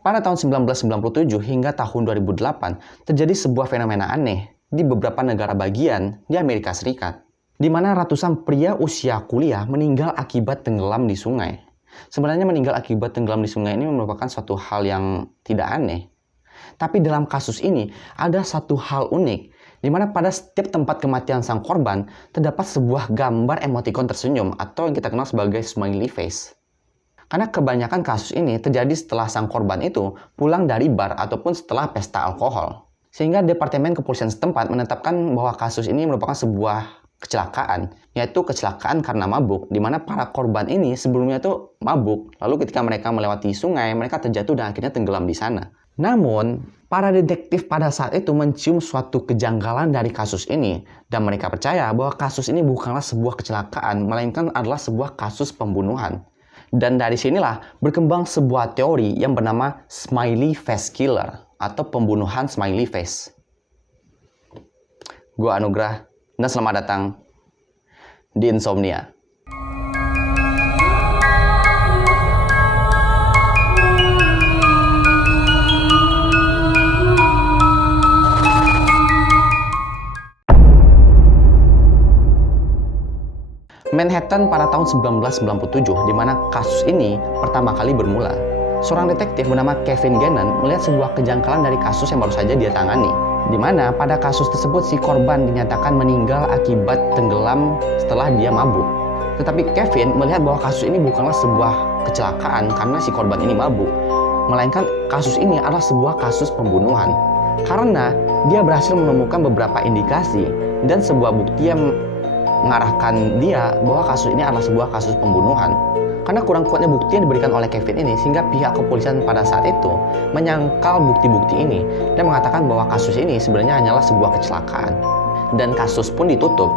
Pada tahun 1997 hingga tahun 2008, terjadi sebuah fenomena aneh di beberapa negara bagian di Amerika Serikat, di mana ratusan pria usia kuliah meninggal akibat tenggelam di sungai. Sebenarnya meninggal akibat tenggelam di sungai ini merupakan suatu hal yang tidak aneh. Tapi dalam kasus ini ada satu hal unik, di mana pada setiap tempat kematian sang korban terdapat sebuah gambar emotikon tersenyum atau yang kita kenal sebagai smiley face. Karena kebanyakan kasus ini terjadi setelah sang korban itu pulang dari bar ataupun setelah pesta alkohol. Sehingga Departemen Kepolisian setempat menetapkan bahwa kasus ini merupakan sebuah kecelakaan, yaitu kecelakaan karena mabuk, di mana para korban ini sebelumnya itu mabuk, lalu ketika mereka melewati sungai, mereka terjatuh dan akhirnya tenggelam di sana. Namun, para detektif pada saat itu mencium suatu kejanggalan dari kasus ini, dan mereka percaya bahwa kasus ini bukanlah sebuah kecelakaan, melainkan adalah sebuah kasus pembunuhan. Dan dari sinilah berkembang sebuah teori yang bernama smiley face killer, atau pembunuhan smiley face. Gua Anugrah, dan selamat datang di Insomnia. Manhattan pada tahun 1997, di mana kasus ini pertama kali bermula. Seorang detektif bernama Kevin Gannon melihat sebuah kejanggalan dari kasus yang baru saja dia tangani, di mana pada kasus tersebut si korban dinyatakan meninggal akibat tenggelam setelah dia mabuk. Tetapi Kevin melihat bahwa kasus ini bukanlah sebuah kecelakaan karena si korban ini mabuk, melainkan kasus ini adalah sebuah kasus pembunuhan. Karena dia berhasil menemukan beberapa indikasi dan sebuah bukti yang mengarahkan dia bahwa kasus ini adalah sebuah kasus pembunuhan. Karena kurang kuatnya bukti yang diberikan oleh Kevin ini, sehingga pihak kepolisian pada saat itu menyangkal bukti-bukti ini dan mengatakan bahwa kasus ini sebenarnya hanyalah sebuah kecelakaan. Dan kasus pun ditutup.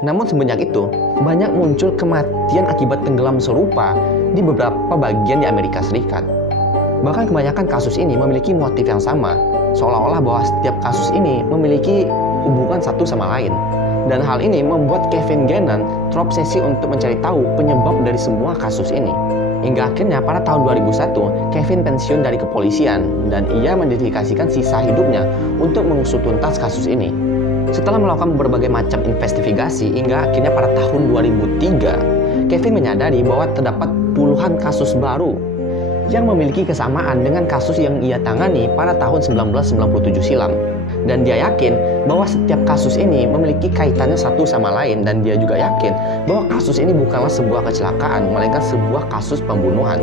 Namun semenjak itu, banyak muncul kematian akibat tenggelam serupa di beberapa bagian di Amerika Serikat. Bahkan kebanyakan kasus ini memiliki motif yang sama, seolah-olah bahwa setiap kasus ini memiliki hubungan satu sama lain. Dan hal ini membuat Kevin Gannon terobsesi untuk mencari tahu penyebab dari semua kasus ini. Hingga akhirnya pada tahun 2001, Kevin pensiun dari kepolisian dan ia mendedikasikan sisa hidupnya untuk mengusut tuntas kasus ini. Setelah melakukan berbagai macam investigasi hingga akhirnya pada tahun 2003, Kevin menyadari bahwa terdapat puluhan kasus baru yang memiliki kesamaan dengan kasus yang ia tangani pada tahun 1997 silam. Dan dia yakin bahwa setiap kasus ini memiliki kaitannya satu sama lain, dan dia juga yakin bahwa kasus ini bukanlah sebuah kecelakaan, melainkan sebuah kasus pembunuhan.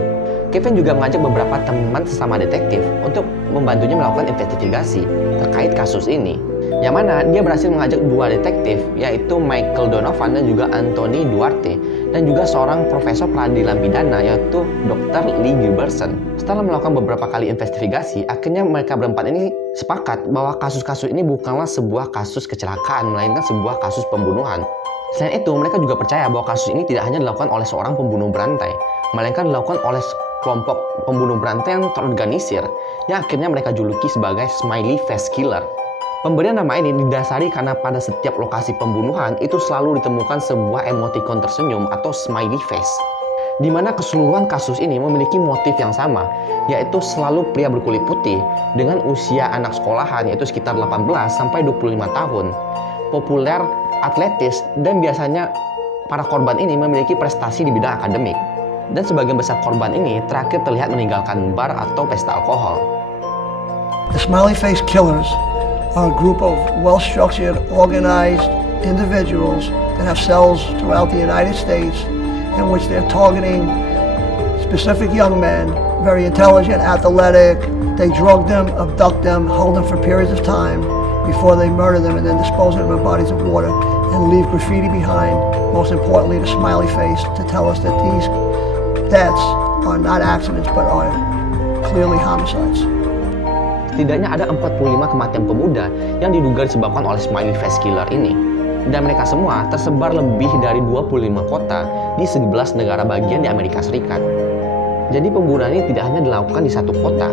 Kevin juga mengajak beberapa teman sesama detektif untuk membantunya melakukan investigasi terkait kasus ini. Yang mana dia berhasil mengajak dua detektif, yaitu Michael Donovan dan juga Anthony Duarte, dan juga seorang profesor peradilan pidana, yaitu Dr. Lee Gilbertson. Setelah melakukan beberapa kali investigasi, akhirnya mereka berempat ini sepakat bahwa kasus-kasus ini bukanlah sebuah kasus kecelakaan, melainkan sebuah kasus pembunuhan. Selain itu, mereka juga percaya bahwa kasus ini tidak hanya dilakukan oleh seorang pembunuh berantai, melainkan dilakukan oleh kelompok pembunuh berantai yang terorganisir, yang akhirnya mereka juluki sebagai smiley face killer. Pemberian nama ini didasari karena pada setiap lokasi pembunuhan itu selalu ditemukan sebuah emotikon tersenyum atau smiley face, di mana keseluruhan kasus ini memiliki motif yang sama, yaitu selalu pria berkulit putih dengan usia anak sekolahan, yaitu sekitar 18 sampai 25 tahun, populer, atletis, dan biasanya para korban ini memiliki prestasi di bidang akademik. Dan sebagian besar korban ini terakhir terlihat meninggalkan bar atau pesta alkohol. The smiley face killers are a group of well-structured, organized individuals that have cells throughout the United States in which they're targeting specific young men, very intelligent, athletic. They drug them, abduct them, hold them for periods of time before they murder them and then dispose of them in bodies of water and leave graffiti behind, most importantly the smiley face, to tell us that these deaths are not accidents but are clearly homicides. Setidaknya ada 45 kematian pemuda yang diduga disebabkan oleh smiley face killer ini. Dan mereka semua tersebar lebih dari 25 kota di 11 negara bagian di Amerika Serikat. Jadi pembunuhan ini tidak hanya dilakukan di satu kota.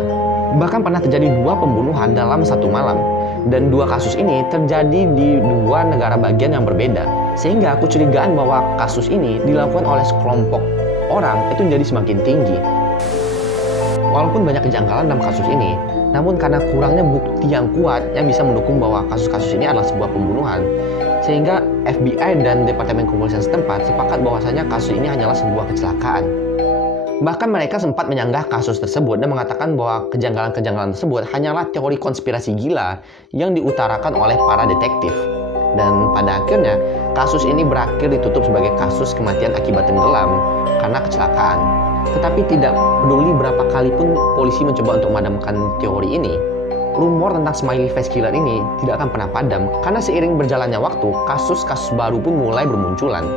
Bahkan pernah terjadi 2 pembunuhan dalam satu malam. Dan 2 kasus ini terjadi di 2 negara bagian yang berbeda. Sehingga kecurigaan bahwa kasus ini dilakukan oleh sekelompok orang itu jadi semakin tinggi. Walaupun banyak kejanggalan dalam kasus ini, namun karena kurangnya bukti yang kuat yang bisa mendukung bahwa kasus-kasus ini adalah sebuah pembunuhan, sehingga FBI dan Departemen Kepolisian setempat sepakat bahwasanya kasus ini hanyalah sebuah kecelakaan. Bahkan mereka sempat menyanggah kasus tersebut dan mengatakan bahwa kejanggalan-kejanggalan tersebut hanyalah teori konspirasi gila yang diutarakan oleh para detektif. Dan pada akhirnya, kasus ini berakhir ditutup sebagai kasus kematian akibat tenggelam karena kecelakaan. Tetapi tidak peduli berapa kali pun polisi mencoba untuk memadamkan teori ini, rumor tentang smiley face killer ini tidak akan pernah padam karena seiring berjalannya waktu, kasus-kasus baru pun mulai bermunculan.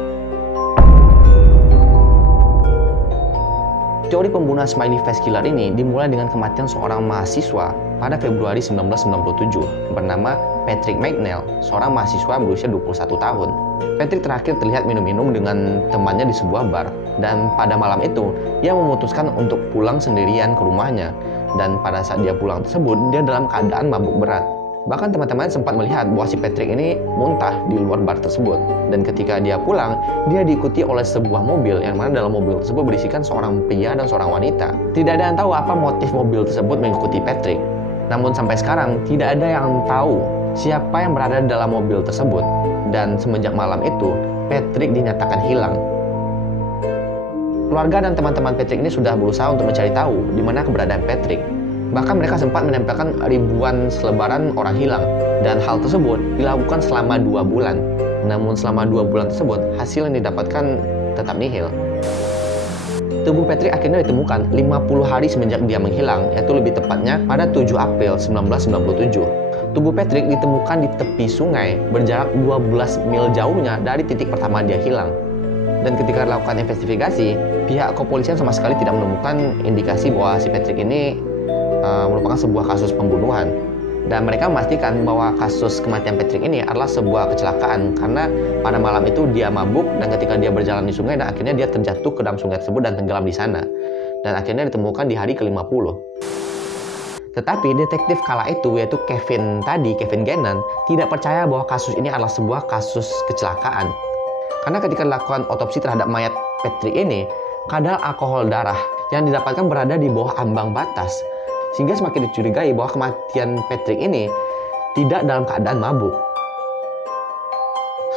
Teori pembunuhan smiley face killer ini dimulai dengan kematian seorang mahasiswa pada Februari 1997 bernama Patrick McNeil, seorang mahasiswa berusia 21 tahun. Patrick terakhir terlihat minum-minum dengan temannya di sebuah bar, dan pada malam itu ia memutuskan untuk pulang sendirian ke rumahnya, dan pada saat dia pulang tersebut dia dalam keadaan mabuk berat. Bahkan teman-teman sempat melihat bahwa si Patrick ini muntah di luar bar tersebut. Dan ketika dia pulang, dia diikuti oleh sebuah mobil yang mana dalam mobil tersebut berisikan seorang pria dan seorang wanita. Tidak ada yang tahu apa motif mobil tersebut mengikuti Patrick. Namun sampai sekarang tidak ada yang tahu siapa yang berada dalam mobil tersebut. Dan semenjak malam itu, Patrick dinyatakan hilang. Keluarga dan teman-teman Patrick ini sudah berusaha untuk mencari tahu di mana keberadaan Patrick. Bahkan mereka sempat menempelkan ribuan selebaran orang hilang, dan hal tersebut dilakukan selama 2 bulan. Namun selama 2 bulan tersebut, hasil yang didapatkan tetap nihil. Tubuh Patrick akhirnya ditemukan 50 hari semenjak dia menghilang, yaitu lebih tepatnya pada 7 April 1997. Tubuh Patrick ditemukan di tepi sungai berjarak 12 mil jauhnya dari titik pertama dia hilang. Dan ketika dilakukan investigasi, pihak kepolisian sama sekali tidak menemukan indikasi bahwa si Patrick ini merupakan sebuah kasus pembunuhan. Dan mereka memastikan bahwa kasus kematian Patrick ini adalah sebuah kecelakaan karena pada malam itu dia mabuk dan ketika dia berjalan di sungai dan akhirnya dia terjatuh ke dalam sungai tersebut dan tenggelam di sana. Dan akhirnya ditemukan di hari ke-50. Tetapi detektif kala itu, yaitu Kevin Gannon, tidak percaya bahwa kasus ini adalah sebuah kasus kecelakaan. Karena ketika dilakukan otopsi terhadap mayat Patrick ini, kadar alkohol darah yang didapatkan berada di bawah ambang batas, sehingga semakin dicurigai bahwa kematian Patrick ini tidak dalam keadaan mabuk.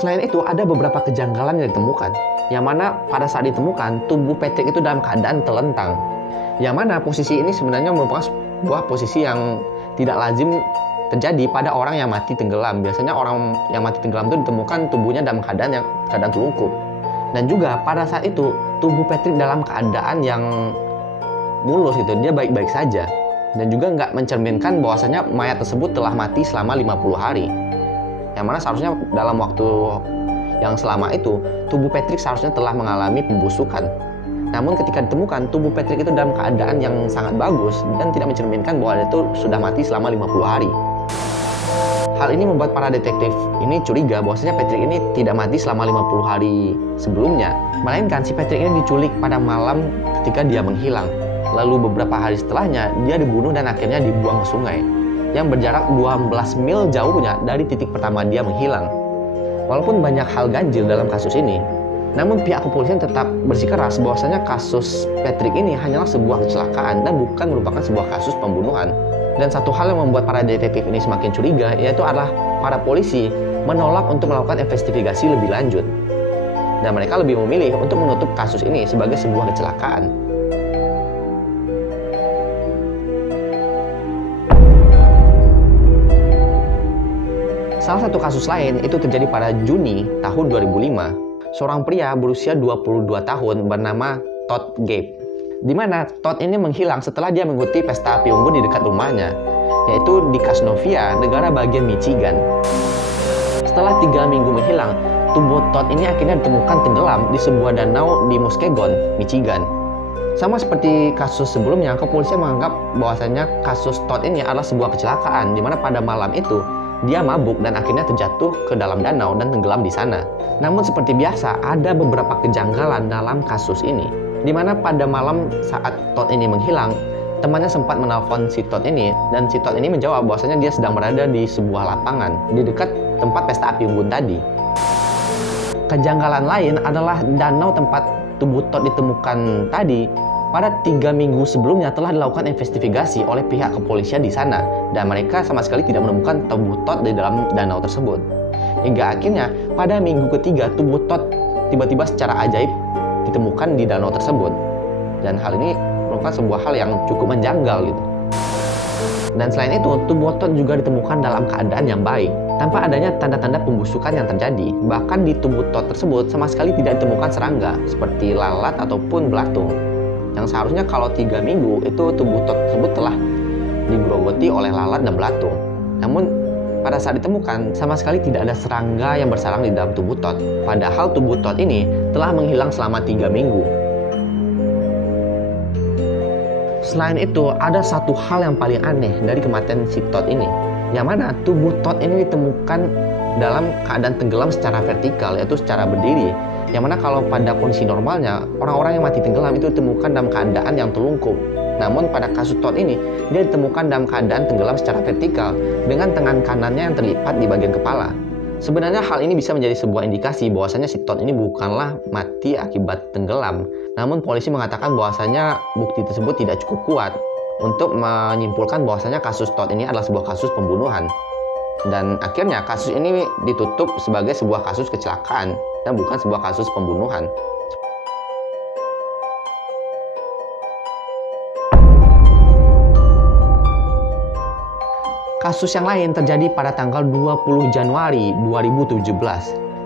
Selain itu, ada beberapa kejanggalan yang ditemukan, yang mana pada saat ditemukan, tubuh Patrick itu dalam keadaan telentang. Yang mana posisi ini sebenarnya merupakan sebuah posisi yang tidak lazim terjadi pada orang yang mati tenggelam. Biasanya orang yang mati tenggelam itu ditemukan tubuhnya dalam keadaan telungkup. Dan juga pada saat itu, tubuh Patrick dalam keadaan yang mulus gitu, dia baik-baik saja. Dan juga nggak mencerminkan bahwasanya mayat tersebut telah mati selama 50 hari. Yang mana seharusnya dalam waktu yang selama itu, tubuh Patrick seharusnya telah mengalami pembusukan. Namun ketika ditemukan, tubuh Patrick itu dalam keadaan yang sangat bagus dan tidak mencerminkan bahwa dia itu sudah mati selama 50 hari. Hal ini membuat para detektif ini curiga bahwasanya Patrick ini tidak mati selama 50 hari sebelumnya, melainkan si Patrick ini diculik pada malam ketika dia menghilang. Lalu beberapa hari setelahnya, dia dibunuh dan akhirnya dibuang ke sungai yang berjarak 12 mil jauhnya dari titik pertama dia menghilang. Walaupun banyak hal ganjil dalam kasus ini, namun pihak kepolisian tetap bersikeras bahwasanya kasus Patrick ini hanyalah sebuah kecelakaan dan bukan merupakan sebuah kasus pembunuhan. Dan satu hal yang membuat para detektif ini semakin curiga, yaitu adalah para polisi menolak untuk melakukan investigasi lebih lanjut. Dan mereka lebih memilih untuk menutup kasus ini sebagai sebuah kecelakaan. Salah satu kasus lain itu terjadi pada Juni tahun 2005. Seorang pria berusia 22 tahun bernama Todd Gabe, di mana Todd ini menghilang setelah dia mengikuti pesta api unggun di dekat rumahnya, yaitu di Casnovia, negara bagian Michigan. Setelah 3 minggu menghilang, tubuh Todd ini akhirnya ditemukan tenggelam di sebuah danau di Muskegon, Michigan. Sama seperti kasus sebelumnya, kepolisian menganggap bahwasanya kasus Todd ini adalah sebuah kecelakaan, di mana pada malam itu dia mabuk dan akhirnya terjatuh ke dalam danau dan tenggelam di sana. Namun seperti biasa, ada beberapa kejanggalan dalam kasus ini, di mana pada malam saat Todd ini menghilang, temannya sempat menelpon si Todd ini, dan si Todd ini menjawab bahwasanya dia sedang berada di sebuah lapangan di dekat tempat pesta api unggun tadi. Kejanggalan lain adalah danau tempat tubuh Todd ditemukan tadi pada 3 minggu sebelumnya telah dilakukan investigasi oleh pihak kepolisian di sana dan mereka sama sekali tidak menemukan tubuh Todd di dalam danau tersebut. Hingga akhirnya pada minggu ketiga tubuh Todd tiba-tiba secara ajaib ditemukan di danau tersebut. Dan hal ini merupakan sebuah hal yang cukup menjanggal gitu. Dan selain itu, tubuh Todd juga ditemukan dalam keadaan yang baik, tanpa adanya tanda-tanda pembusukan yang terjadi. Bahkan di tubuh Todd tersebut sama sekali tidak ditemukan serangga, seperti lalat ataupun belatung. Yang seharusnya kalau 3 minggu itu tubuh Todd tersebut telah digerogoti oleh lalat dan belatung. Namun pada saat ditemukan sama sekali tidak ada serangga yang bersarang di dalam tubuh Todd. Padahal tubuh Todd ini telah menghilang selama 3 minggu. Selain itu, ada satu hal yang paling aneh dari kematian si Todd ini, yang mana tubuh Todd ini ditemukan dalam keadaan tenggelam secara vertikal, yaitu secara berdiri. Yang mana kalau pada kondisi normalnya, orang-orang yang mati tenggelam itu ditemukan dalam keadaan yang telungkup. Namun pada kasus Todd ini, dia ditemukan dalam keadaan tenggelam secara vertikal dengan tangan kanannya yang terlipat di bagian kepala. Sebenarnya hal ini bisa menjadi sebuah indikasi bahwasanya si Todd ini bukanlah mati akibat tenggelam. Namun polisi mengatakan bahwasanya bukti tersebut tidak cukup kuat untuk menyimpulkan bahwasanya kasus Todd ini adalah sebuah kasus pembunuhan. Dan akhirnya kasus ini ditutup sebagai sebuah kasus kecelakaan dan bukan sebuah kasus pembunuhan. Kasus yang lain terjadi pada tanggal 20 Januari 2017.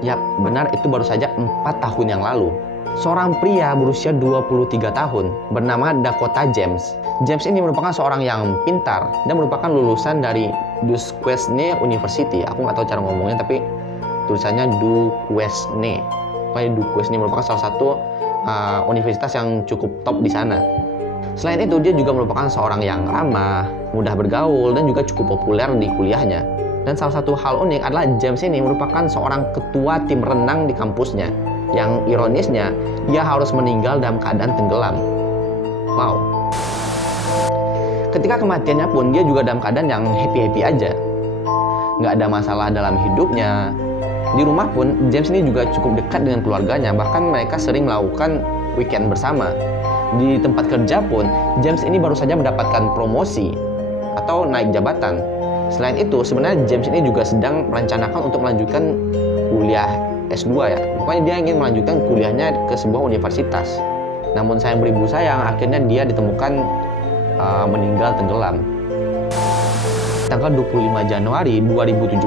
Yap, benar, itu baru saja 4 tahun yang lalu. Seorang pria berusia 23 tahun bernama Dakota James. James ini merupakan seorang yang pintar dan merupakan lulusan dari Duquesne University. Aku nggak tahu cara ngomongnya, tapi tulisannya Duquesne. Pokoknya Duquesne merupakan salah satu universitas yang cukup top di sana. Selain itu, dia juga merupakan seorang yang ramah, mudah bergaul, dan juga cukup populer di kuliahnya. Dan salah satu hal unik adalah James ini merupakan seorang ketua tim renang di kampusnya. Yang ironisnya, dia harus meninggal dalam keadaan tenggelam. Wow. Ketika kematiannya pun, dia juga dalam keadaan yang happy-happy aja. Nggak ada masalah dalam hidupnya. Di rumah pun, James ini juga cukup dekat dengan keluarganya. Bahkan mereka sering melakukan weekend bersama. Di tempat kerja pun, James ini baru saja mendapatkan promosi atau naik jabatan. Selain itu, sebenarnya James ini juga sedang merencanakan untuk melanjutkan kuliah S2 ya. Pokoknya dia ingin melanjutkan kuliahnya ke sebuah universitas. Namun sayang beribu sayang, akhirnya dia ditemukan meninggal tenggelam. Tanggal 25 Januari 2017,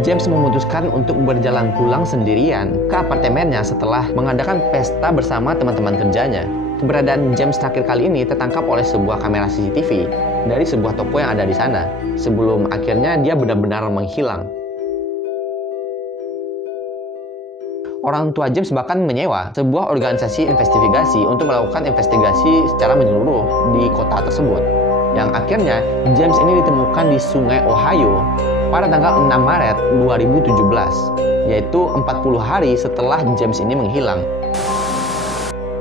James memutuskan untuk berjalan pulang sendirian ke apartemennya setelah mengadakan pesta bersama teman-teman kerjanya. Keberadaan James terakhir kali ini tertangkap oleh sebuah kamera CCTV dari sebuah toko yang ada di sana, sebelum akhirnya dia benar-benar menghilang. Orang tua James bahkan menyewa sebuah organisasi investigasi untuk melakukan investigasi secara menyeluruh di kota tersebut. Yang akhirnya James ini ditemukan di Sungai Ohio pada tanggal 6 Maret 2017, yaitu 40 hari setelah James ini menghilang.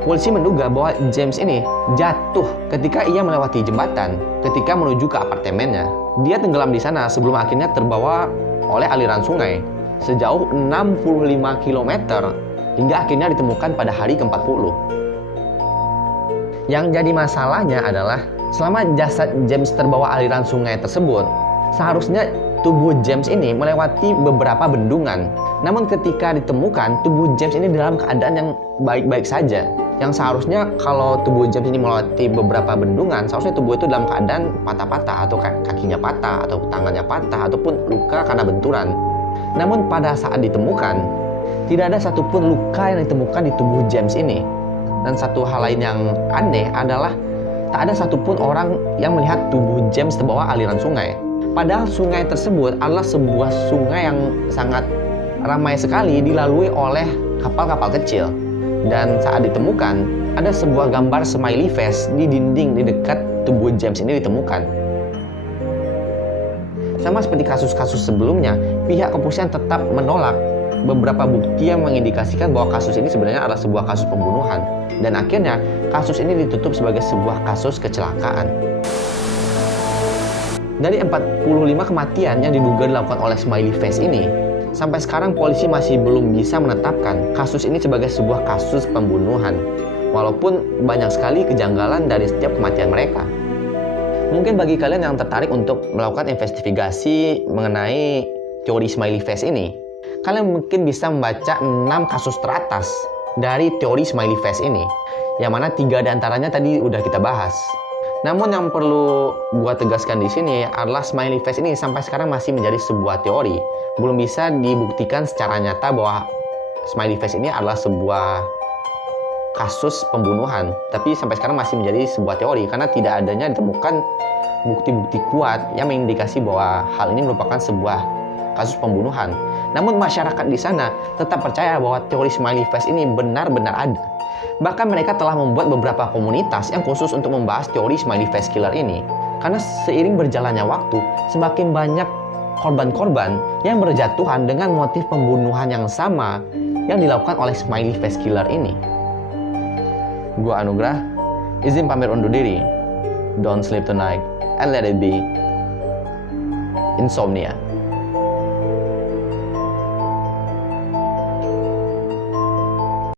Polisi menduga bahwa James ini jatuh ketika ia melewati jembatan ketika menuju ke apartemennya. Dia tenggelam di sana sebelum akhirnya terbawa oleh aliran sungai sejauh 65 km hingga akhirnya ditemukan pada hari ke-40. Yang jadi masalahnya adalah selama jasad James terbawa aliran sungai tersebut, seharusnya tubuh James ini melewati beberapa bendungan. Namun ketika ditemukan, tubuh James ini dalam keadaan yang baik-baik saja. Yang seharusnya kalau tubuh James ini melewati beberapa bendungan, seharusnya tubuh itu dalam keadaan patah-patah, atau kakinya patah, atau tangannya patah, ataupun luka karena benturan. Namun pada saat ditemukan, tidak ada satupun luka yang ditemukan di tubuh James ini. Dan satu hal lain yang aneh adalah tak ada satupun orang yang melihat tubuh James terbawa aliran sungai. Padahal sungai tersebut adalah sebuah sungai yang sangat ramai sekali dilalui oleh kapal-kapal kecil. Dan saat ditemukan, ada sebuah gambar smiley face di dinding di dekat tubuh James ini ditemukan. Sama seperti kasus-kasus sebelumnya, pihak kepolisian tetap menolak beberapa bukti yang mengindikasikan bahwa kasus ini sebenarnya adalah sebuah kasus pembunuhan. Dan akhirnya, kasus ini ditutup sebagai sebuah kasus kecelakaan. Dari 45 kematian yang diduga dilakukan oleh smiley face ini, sampai sekarang polisi masih belum bisa menetapkan kasus ini sebagai sebuah kasus pembunuhan. walaupun banyak sekali kejanggalan dari setiap kematian mereka. Mungkin bagi kalian yang tertarik untuk melakukan investigasi mengenai teori smiley face ini, kalian mungkin bisa membaca 6 kasus teratas dari teori smiley face ini, yang mana 3 diantaranya tadi udah kita bahas. Namun yang perlu gua tegaskan di sini adalah smiley face ini sampai sekarang masih menjadi sebuah teori. Belum bisa dibuktikan secara nyata bahwa smiley face ini adalah sebuah kasus pembunuhan. Tapi sampai sekarang masih menjadi sebuah teori karena tidak adanya ditemukan bukti-bukti kuat yang mengindikasi bahwa hal ini merupakan sebuah kasus pembunuhan. Namun masyarakat di sana tetap percaya bahwa teori smiley face ini benar-benar ada. Bahkan mereka telah membuat beberapa komunitas yang khusus untuk membahas teori smiley face killer ini. Karena seiring berjalannya waktu, semakin banyak korban-korban yang berjatuhan dengan motif pembunuhan yang sama yang dilakukan oleh smiley face killer ini. Gua Anugrah, izin pamit undur diri. Don't sleep tonight and let it be insomnia.